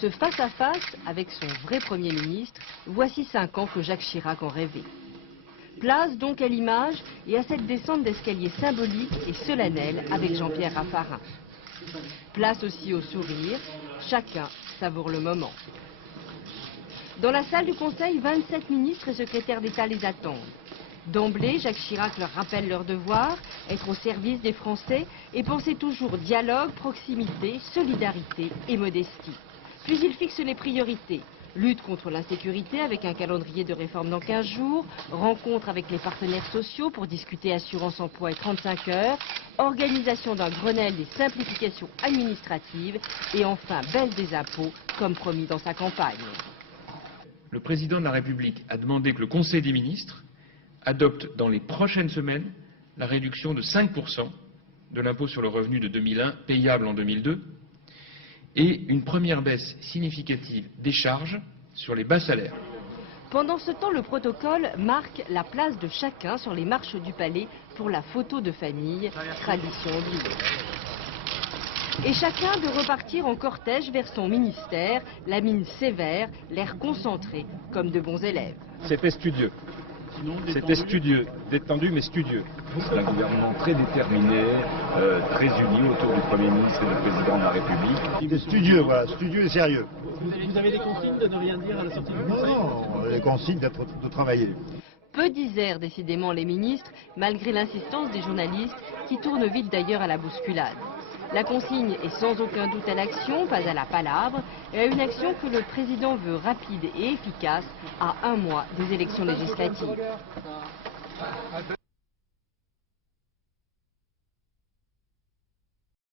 Ce face-à-face avec son vrai Premier ministre, voici 5 ans que Jacques Chirac en rêvait. Place donc à l'image et à cette descente d'escalier symbolique et solennelle avec Jean-Pierre Raffarin. Place aussi au sourire, chacun savoure le moment. Dans la salle du Conseil, 27 ministres et secrétaires d'État les attendent. D'emblée, Jacques Chirac leur rappelle leur devoir, être au service des Français et penser toujours dialogue, proximité, solidarité et modestie. Puis il fixe les priorités. Lutte contre l'insécurité avec un calendrier de réforme dans 15 jours, rencontre avec les partenaires sociaux pour discuter assurance emploi et 35 heures, organisation d'un Grenelle des simplifications administratives et enfin baisse des impôts comme promis dans sa campagne. Le président de la République a demandé que le Conseil des ministres adopte dans les prochaines semaines la réduction de 5% de l'impôt sur le revenu de 2001 payable en 2002 et une première baisse significative des charges sur les bas salaires. Pendant ce temps, le protocole marque la place de chacun sur les marches du palais pour la photo de famille, tradition oblige. Et chacun de repartir en cortège vers son ministère, la mine sévère, l'air concentré, comme de bons élèves. C'était studieux. C'était studieux, détendu mais studieux. C'est un gouvernement très déterminé, très uni autour du Premier ministre et du Président de la République. C'est studieux, voilà, studieux et sérieux. Vous avez des consignes de ne rien dire à la sortie du Conseil? Non, les consignes de travailler. Peu disèrent décidément les ministres, malgré l'insistance des journalistes qui tournent vite d'ailleurs à la bousculade. La consigne est sans aucun doute à l'action, pas à la palabre, et à une action que le président veut rapide et efficace à 1 mois des élections législatives.